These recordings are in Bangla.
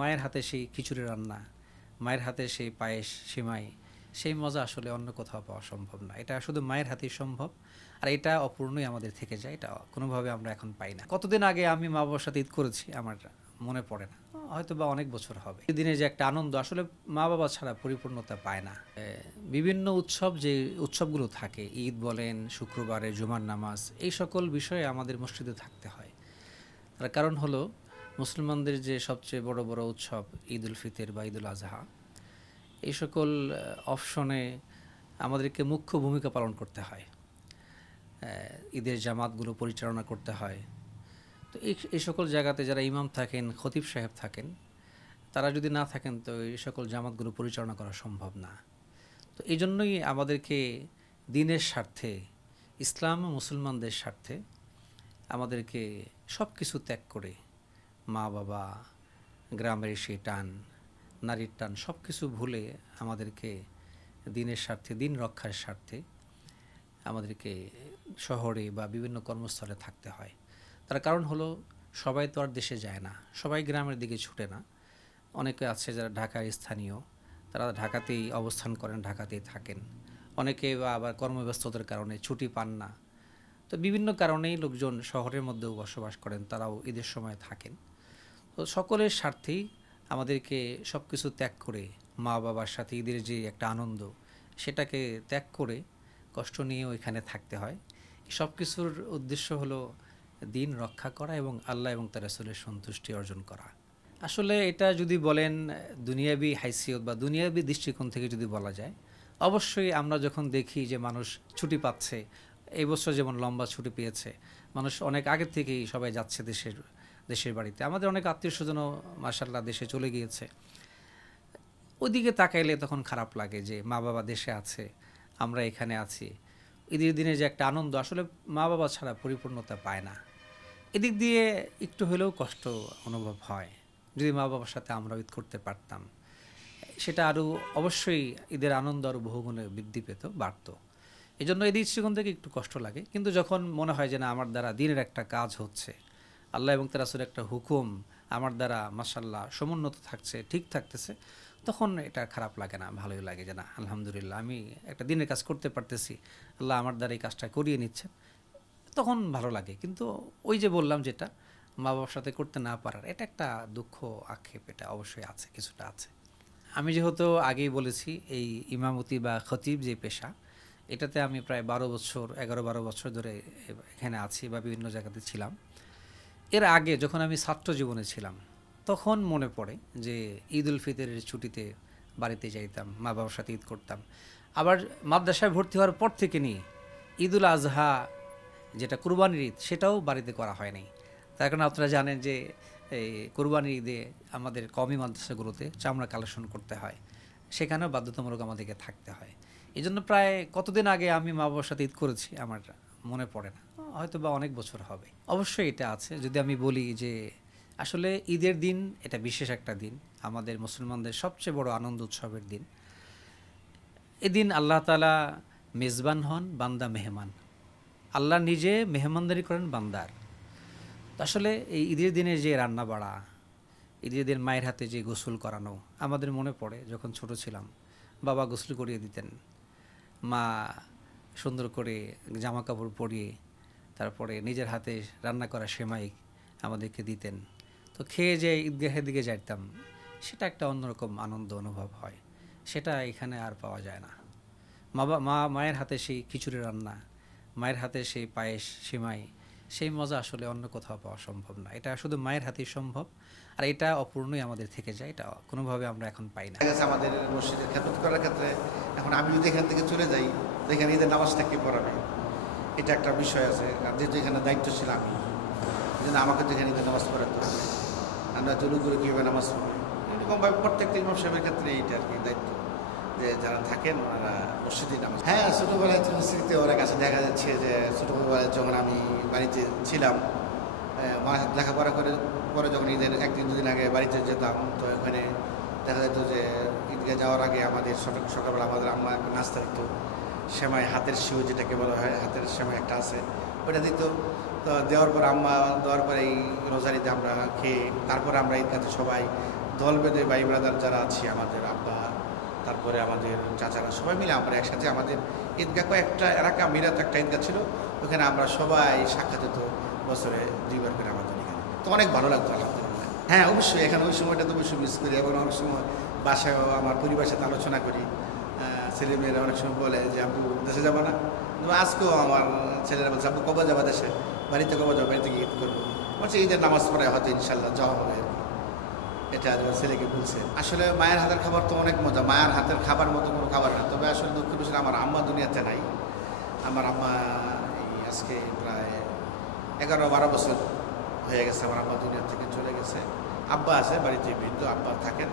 মায়ের হাতে সেই খিচুড়ি রান্না, মায়ের হাতে সেই পায়েস, সিমাই, সেই মজা আসলে অন্য কোথাও পাওয়া সম্ভব না। এটা শুধু মায়ের হাতেই সম্ভব। আর এটা অপূর্ণই আমাদের থেকে যায়, এটা কোনোভাবে আমরা এখন পাই না। কতদিন আগে আমি মা বাবার সাথে ঈদ করেছি আমার মনে পড়ে না, হয়তো বা অনেক বছর হবে। এই দিনে যে একটা আনন্দ আসলে মা বাবা ছাড়া পরিপূর্ণতা পায় না। বিভিন্ন উৎসব, যে উৎসবগুলো থাকে, ঈদ বলেন, শুক্রবারে জুমার নামাজ, এই সকল বিষয়ে আমাদের মসজিদে থাকতে হয়। তার কারণ হলো মুসলমানদের যে সবচেয়ে বড় বড় উৎসব ঈদ উল ফিতর বা ঈদ উল আজহা, এই সকল অপশনে আমাদেরকে মুখ্য ভূমিকা পালন করতে হয়। ঈদের জামাতগুলো পরিচালনা করতে হয়। তো এই সকল জায়গাতে যারা ইমাম থাকেন, খতিব সাহেব থাকেন, তারা যদি না থাকেন তো এই সকল জামাতগুলো পরিচালনা করা সম্ভব না। তো এই জন্যই আমাদেরকে দিনের স্বার্থে, ইসলাম ও মুসলমানদের স্বার্থে আমাদেরকে সব কিছু ত্যাগ করে, মা বাবা, গ্রামের সেই টান, নারীর টান, সব কিছু ভুলে আমাদেরকে দিনের স্বার্থে, দিন রক্ষার স্বার্থে আমাদেরকে শহরে বা বিভিন্ন কর্মস্থলে থাকতে হয়। তার কারণ হলো সবাই তো আর দেশে যায় না, সবাই গ্রামের দিকে ছুটে না। অনেকে আছে যারা ঢাকার স্থানীয়, তারা ঢাকাতেই অবস্থান করেন, ঢাকাতেই থাকেন। অনেকে বা আবার কর্মব্যস্ততার কারণে ছুটি পান না। তো বিভিন্ন কারণেই লোকজন শহরের মধ্যেও বসবাস করেন, তারাও ঈদের সময় থাকেন। তো সকলের স্বার্থেই আমাদেরকে সব কিছু ত্যাগ করে, মা বাবার সাথে ঈদের যে একটা আনন্দ, সেটাকে ত্যাগ করে কষ্ট নিয়ে ওইখানে থাকতে হয়। সব কিছুর উদ্দেশ্য হলো দিন রক্ষা করা এবং আল্লাহ এবং তার রাসূলের সন্তুষ্টি অর্জন করা। আসলে এটা যদি বলেন দুনিয়াবি হাইসিয়ত বা দুনিয়াবি দৃষ্টিকোণ থেকে যদি বলা যায়, অবশ্যই আমরা যখন দেখি যে মানুষ ছুটি পাচ্ছে, এই বছর যেমন লম্বা ছুটি পেয়েছে, মানুষ অনেক আগের থেকেই সবাই যাচ্ছে দেশের বাড়িতে। আমাদের অনেক আত্মীয় স্বজনও মাশাআল্লাহ দেশে চলে গিয়েছে। ওইদিকে তাকাইলে তখন খারাপ লাগে যে মা বাবা দেশে আছে, আমরা এখানে আছি। ঈদের দিনে যে একটা আনন্দ আসলে মা বাবা ছাড়া পরিপূর্ণতা পায় না। এদিক দিয়ে একটু হলেও কষ্ট অনুভব হয়। যদি মা বাবার সাথে আমরা ঈদ করতে পারতাম, সেটা আরও অবশ্যই ঈদের আনন্দ আরও বহুগুণে বৃদ্ধি পেত, বাড়ত। এই জন্য এই দৃষ্টিকোণ থেকে একটু কষ্ট লাগে। কিন্তু যখন মনে হয় যে না, আমার দ্বারা দিনের একটা কাজ হচ্ছে, আল্লাহ এবং তার রাসূলের একটা হুকুম আমার দ্বারা মাশাআল্লাহ সমুন্নত থাকছে, ঠিক থাকতেছে, তখন এটা খারাপ লাগে না, ভালোই লাগে যে না আলহামদুলিল্লাহ আমি একটা দিনের কাজ করতে পারতেছি, আল্লাহ আমার দ্বারা এই কাজটা করিয়ে নিচ্ছেন, তখন ভালো লাগে। কিন্তু ওই যে বললাম যেটা, মা বাবার সাথে করতে না পারার, এটা একটা দুঃখ, আক্ষেপ, এটা অবশ্যই আছে, কিছুটা আছে। আমি যেহেতু আগেই বলেছি, এই ইমামতি বা খতিব যে পেশা, এটাতে আমি প্রায় 12 বছর, 11-12 বছর ধরে এখানে আছি বা বিভিন্ন জায়গাতে ছিলাম। এর আগে যখন আমি ছাত্র জীবনে ছিলাম, তখন মনে পড়ে যে ঈদ উল ফিতরের ছুটিতে বাড়িতে যাইতাম, মা বাবার সাথে ঈদ করতাম। আবার মাদ্রাসায় ভর্তি হওয়ার পর থেকে নিয়ে ঈদ উল আজহা, যেটা কুরবানির ঈদ, সেটাও বাড়িতে করা হয়নি। তার কারণ আপনারা জানেন যে এই কুরবানির ঈদে আমাদের কওমি মাদ্রাসাগুলোতে চামড়া কালেকশন করতে হয়, সেখানেও বাধ্যতামূলক আমাদেরকে থাকতে হয়। এই জন্য প্রায় কতদিন আগে আমি মা বাবার সাথে ঈদ করেছি আমার মনে পড়ে না, হয়তো বা অনেক বছর হবে। অবশ্যই এটা আছে। যদি আমি বলি যে আসলে ঈদের দিন এটা বিশেষ একটা দিন, আমাদের মুসলমানদের সবচেয়ে বড় আনন্দ উৎসবের দিন। এদিন আল্লাহ তাআলা মেজবান হন, বান্দা মেহমান। আল্লাহ নিজে মেহমানদারি করেন বান্দার। তো আসলে এই ঈদের দিনের যে রান্না বাড়া, ঈদের দিন মায়ের হাতে যে গোসল করানো, আমাদের মনে পড়ে যখন ছোট ছিলাম, বাবা গোসল করিয়ে দিতেন, মা সুন্দর করে জামা কাপড় পরিয়ে তারপরে নিজের হাতে রান্না করা সেমাই আমাদেরকে দিতেন। তো খেয়ে যে ঈদগাহের দিকে যাইতাম, সেটা একটা অন্যরকম আনন্দ অনুভব হয়, সেটা এখানে আর পাওয়া যায় না। মায়ের হাতে সেই খিচুড়ি রান্না, মায়ের হাতে সেই পায়েস, সিমাই, সেই মজা আসলে অন্য কোথাও পাওয়া সম্ভব না। এটা শুধু মায়ের হাতেই সম্ভব। আর এটা অপূর্ণই আমাদের থেকে যায়, এটা কোনোভাবে আমরা এখন পাই না। আমাদের মসজিদের খেদমত করার ক্ষেত্রে এখন আমি যদি এখান থেকে চলে যাই, তো এখানে ঈদের নামাজটা কে পড়াবে, এটা একটা বিষয় আছে। আর যেহেতু এখানে দায়িত্ব ছিল আমি, এই জন্য আমাকে তো এখানে ঈদের নামাজ পড়াতে হবে। আমরা চলু করে কীভাবে নামাজ পড়বো, এরকমভাবে প্রত্যেকটা ইমাম সাহেবের ক্ষেত্রে এইটা আর কি দায়িত্ব, যে যারা থাকেন ওনারা মসজিদে নামাজ। হ্যাঁ, ছোটোবেলায় স্মৃতি ওরা কাছে দেখা যাচ্ছে যে ছোটোবেলায় যখন আমি বাড়িতে ছিলাম, মার সাথে লেখাপড়া করে পরে যখন ঈদের একদিন দুদিন আগে বাড়িতে যেতাম, তো ওখানে দেখা যেত যে ঈদগাহ যাওয়ার আগে আমাদের সকালবেলা আমাদের আম্মা নাস্তা দিত, সেমাই, হাতের শিও যেটাকে বলা হয়, হাতের সেমাই একটা আছে, ওটা দিত। তো দেওয়ার পর আম্মা দেওয়ার পরে এই রোজারিতে আমরা খেয়ে তারপরে আমরা ঈদগাতে সবাই দল বেঁধে ভাই ব্রাদার যারা আছি আমাদের আব্বা তারপরে আমাদের চাচারা সবাই মিলে আমরা একসাথে আমাদের ঈদগাহ কয়েকটা এলাকা মিরাত একটা ঈদগাহ ছিল, ওখানে আমরা সবাই সাক্ষাৎ হতো বছরে 2বার করে আমাদের এখানে। তো অনেক ভালো লাগতো আলহামদুলিল্লাহ। হ্যাঁ অবশ্যই, এখানে ওই সময়টা তো অবশ্যই মিস করি এবং অনেক সময় বাসায়ও আমার পরিবারের সাথে আলোচনা করি। ছেলেমেয়েরা অনেক সময় বলে যে আব্বু দেশে যাবো না, কিন্তু আজকেও আমার ছেলেরা বলছে আব্বু কবে যাবো দেশে, বাড়িতে কবে যাবো, বাড়িতে গিয়ে ঈদ করবো। বলছে ঈদের নামাজ পড়ে হয়তো ইনশাল্লাহ যাওয়া হবে আর কি। এটা আমার ছেলেকে বলছে। আসলে মায়ের হাতের খাবার তো অনেক মজা, মায়ের হাতের খাবার মতো কোনো খাবার না। তবে আসলে দুঃখ বিষয় আমার আম্মা দুনিয়াতে নাই। আমার আম্মা এই আজকে প্রায় 11-12 বছর হয়ে গেছে আমার আব্বা দুনিয়া থেকে চলে গেছে। আব্বা আছে বাড়িতে, বৃদ্ধ আব্বা থাকেন।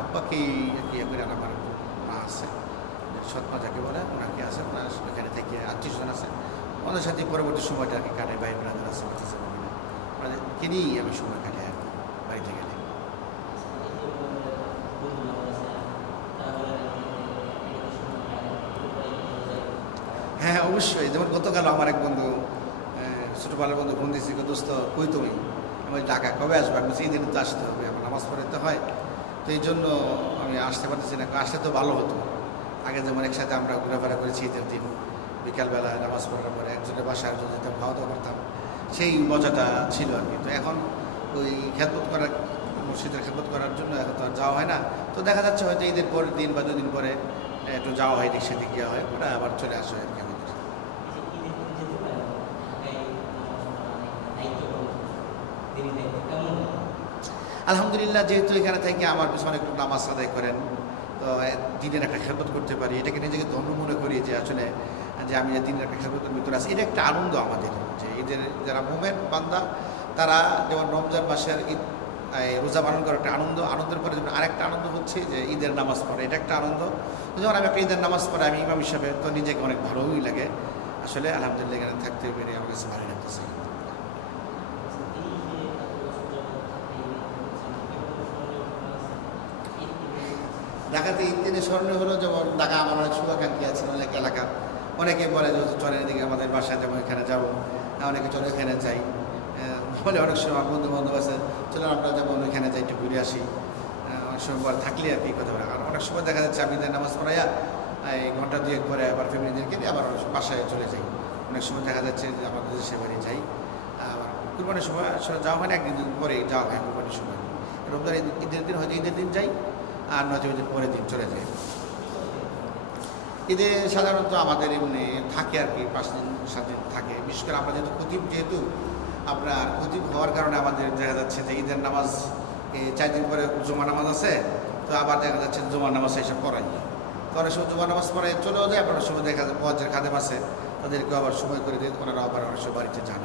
আব্বাকেই ইয়ে করে আমার মা আছে, সৎমা যাকে বলে, ওনাকে আছে, ওনার এখানে থেকে আত্মীয়স্বজন আছে, ওনার সাথে পরবর্তী সময়টা আর কি কাটাই। ভাই ব্রাদার আছে, ওনাদেরকে নিয়েই আমি সময় কাটাই আর কি বাড়িতে গেলে। হ্যাঁ অবশ্যই, যেমন গতকাল আমার এক বন্ধু ছোটোবেলার বন্ধু ফোন দিয়েছি, দোস্ত কই তুমি, আমি ঢাকা কবে আসবো, আমি ঈদের তো আসতে হবে, আমার নামাজ পড়তে হয়, তো এই জন্য আমি আসতে পারতেছি না। আসলে তো ভালো হতো, আগে যেমন একসাথে আমরা ঘোরাফেরা করেছি ঈদের দিন বিকালবেলা নামাজ পড়ার পরে একজনের বাসায় একজন যেতাম, খাওয়া দাওয়া করতাম, সেই মজাটা ছিল আর কি। তো এখন ওই খেদমত করার, মসজিদের খেদমত করার জন্য এখন তো আর যাওয়া হয় না। তো দেখা যাচ্ছে হয়তো ঈদের পরের দিন বা 2 দিন পরে একটু যাওয়া হয়, দিক সেদিক গিয়ে হয়, ওটা আবার চলে আসে আর কি আমাদের। আলহামদুলিল্লাহ, যেহেতু এখানে থেকে আমার পিছনে একটু নামাজ আদায় করেন, তো দিনের একটা খেদমত করতে পারি, এটাকে নিজেকে ধন্য মনে করি যে আসলে যে আমি দিনের একটা খেদমতের ভিতরে আছি। এটা একটা আনন্দ আমাদের, যে ঈদের যারা মোমেন বান্দা তারা যেমন রমজান মাসের ঈদ রোজা পালন করার একটা আনন্দ, আনন্দের পরে যেমন আরেকটা আনন্দ হচ্ছে যে ঈদের নামাজ পড়ে, এটা একটা আনন্দ। যখন আমি একটা ঈদের নামাজ পড়ে আমি ইমাম হিসাবে, তো নিজেকে অনেক ভালোই লাগে আসলে। আলহামদুলিল্লাহ এখানে থাকতে পেরে আমার কাছে ভালোই লাগতেছে। ঢাকাতে ঈদ দিনে স্মরণীয় হলো, যেমন ঢাকা আমার অনেক শুভাকাঙ্ক্ষী আছে, অনেক এলাকা, অনেকে বলে যে চলেন এদিকে আমাদের বাসায় যাবো, এখানে যাবো, অনেকে চলে এখানে যাই বলে, অনেক সময় বন্ধু বান্ধব আছে চলো আমরা যাবো ওইখানে যাই, একটু ঘুরে আসি, অনেক সময় বলে থাকলে আর কি কথা বলে। আর অনেক সময় দেখা যাচ্ছে আমি নামাজ পড়াইয়া এই ঘন্টা 2-1 পরে আবার ফ্যামিলিদেরকে নিয়ে আবার বাসায় চলে যাই। অনেক সময় দেখা যাচ্ছে যে আমাদের দেশে বাড়ি যাই, আবার কুরবানির সময় আসলে যাওয়া হয় না, 1-2 দিন পরে যাওয়া হয় কুরবানির সময়। রমজান ঈদের দিন হয়তো ঈদের দিন যাই, আর নয়তো ঈদের পরের দিন চলে যায়। ঈদে সাধারণত আমাদের এমনি থাকে আর কি 5 দিন 7 দিন থাকে। বিশেষ করে আমরা যেহেতু আপনার খতিব হওয়ার কারণে আমাদের দেখা যাচ্ছে যে ঈদের নামাজ 4 দিন পরে জুমা নামাজ আছে, তো আবার দেখা যাচ্ছে জুমা নামাজ এসব পড়াই, তো অনেক সময় জুমা নামাজ পড়ে চলেও যায়। আবার সময় দেখা যায় পথের খাদেম আছে, তাদেরকে আবার সময় করে দিয়ে ওনারা আবার অনেক সময় বাড়িতে যান।